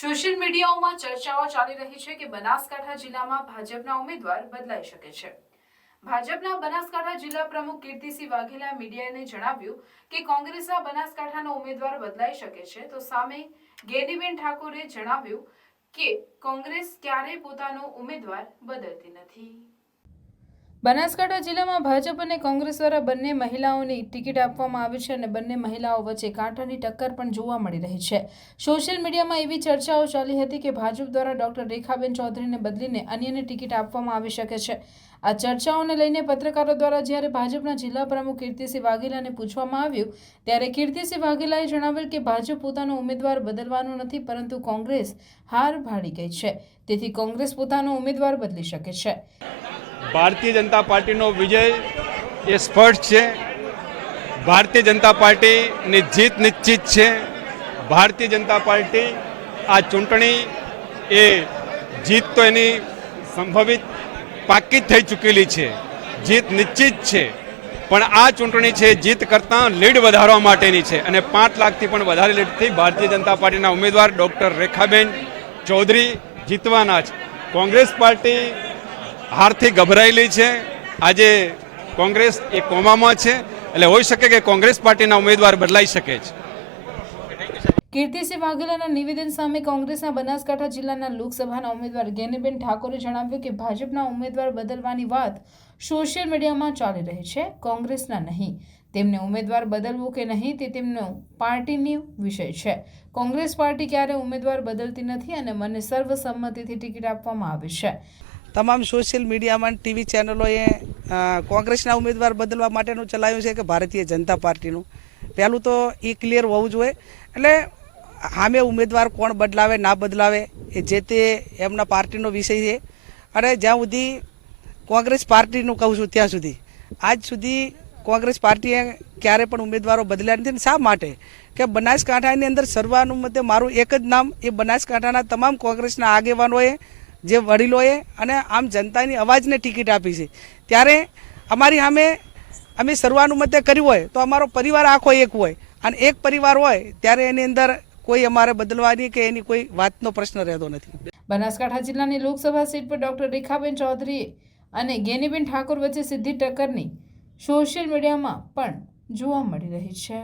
Social મીડિયાઓમાં ચર્ચાઓ ચાલી રહી છે કે બનાસકાંઠા જિલ્લામાં ભાજપના ઉમેદવાર બદલાઈ શકે છે. ભાજપના બનાસકાંઠા જિલ્લા પ્રમુખ કીર્તિસિંહ વાઘેલા મીડિયાને જણાવ્યું કે કોંગ્રેસના બનાસકાંઠાનો ઉમેદવાર બદલાઈ શકે છે. તો સામે ગેનીબેન ઠાકોરે જણાવ્યું કે કોંગ્રેસ ક્યારેય પોતાનો ઉમેદવાર બદલતી નથી. બનાસકાંઠા જિલ્લામાં ભાજપ અને કોંગ્રેસ દ્વારા બંને મહિલાઓની ટિકિટ આપવામાં આવી છે અને બંને મહિલાઓ વચ્ચે કાંઠાની ટક્કર પણ જોવા મળી રહી છે. સોશિયલ મીડિયામાં એવી ચર્ચાઓ ચાલી હતી કે ભાજપ દ્વારા ડોક્ટર રેખાબેન ચૌધરીને બદલીને અન્યને ટિકિટ આપવામાં આવી શકે છે. આ ચર્ચાઓને લઈને પત્રકારો દ્વારા જ્યારે ભાજપના જિલ્લા પ્રમુખ કીર્તિસિંહ વાઘેલાને પૂછવામાં આવ્યું, ત્યારે કીર્તિસિંહ વાઘેલાએ જણાવેલ કે ભાજપ પોતાનો ઉમેદવાર બદલવાનો નથી, પરંતુ કોંગ્રેસ હાર ભાડી ગઈ છે. તેથી કોંગ્રેસ પોતાનો ઉમેદવાર બદલી શકે છે. ભારતીય જનતા પાર્ટીનો વિજય એ સ્પષ્ટ છે. ભારતીય જનતા પાર્ટીની જીત નિશ્ચિત છે. ભારતીય જનતા પાર્ટી આ ચૂંટણી એ જીત તો એની સંભવિત પાકી થઈ ચૂકેલી છે. જીત નિશ્ચિત છે. પણ આ ચૂંટણી છે જીત કરતાં લીડ વધારવા માટેની છે અને પાંચ લાખથી પણ વધારે લીડથી ભારતીય જનતા પાર્ટીના ઉમેદવાર ડૉક્ટર રેખાબેન ચૌધરી જીતવાના છે. કોંગ્રેસ પાર્ટી હારથી ગભરાયેલી છે. આજે કોંગ્રેસ એ કોમામાં છે. એટલે હોઈ શકે કે કોંગ્રેસ પાર્ટીના ઉમેદવાર બદલાઈ શકે છે. કીર્તિસિંહ વાઘેલાના નિવેદન સામે કોંગ્રેસના બનાસકાંઠા જિલ્લાના લોકસભાના ઉમેદવાર ગેનીબેન ઠાકોરે જણાવ્યું કે ભાજપના ઉમેદવાર બદલવાની વાત સોશિયલ મીડિયામાં ચાલી રહી છે. કોંગ્રેસના નહીં. તેમને ઉમેદવાર બદલવું કે નહીં તે તેમનો પાર્ટીની વિષય છે. કોંગ્રેસ પાર્ટી ક્યારે ઉમેદવાર બદલતી નથી અને મને સર્વસંમતિથી ટિકિટ આપવામાં આવી છે. તમામ સોશિયલ મીડિયામાં ટીવી ચેનલોએ કોંગ્રેસના ઉમેદવાર બદલવા માટેનું ચલાવ્યું છે કે ભારતીય જનતા પાર્ટીનું? પહેલું તો એ ક્લિયર હોવું જોઈએ. એટલે સામે ઉમેદવાર કોણ બદલાવે, ના બદલાવે, એ જે તે એમના પાર્ટીનો વિષય છે. અને જ્યાં સુધી કોંગ્રેસ પાર્ટીનું કહું છું, ત્યાં સુધી. આજ સુધી કોંગ્રેસ પાર્ટીએ ક્યારે પણ ઉમેદવારો બદલ્યા નથી. શા માટે? કે બનાસકાંઠાની અંદર સર્વાનુમતે મારું એક જ નામ, એ બનાસકાંઠાના તમામ કોંગ્રેસના આગેવાનોએ જે વડીલોએ અને આમ જનતાની અવાજને ટિકિટ આપી છે. ત્યારે અમારી સામે અમે સર્વાનુમતે કર્યું હોય તો અમારો પરિવાર આખો એક હોય. અને એક પરિવાર હોય ત્યારે એની અંદર કોઈ અમારે બદલવાની કે એની કોઈ વાતનો પ્રશ્ન રહેતો નથી. બનાસકાંઠા જિલ્લાની લોકસભા સીટ પર ડોક્ટર રેખાબેન ચૌધરી અને ગેનીબેન ઠાકોર વચ્ચે સીધી ટક્કરની સોશિયલ મીડિયામાં પણ જોવા મળી રહી છે.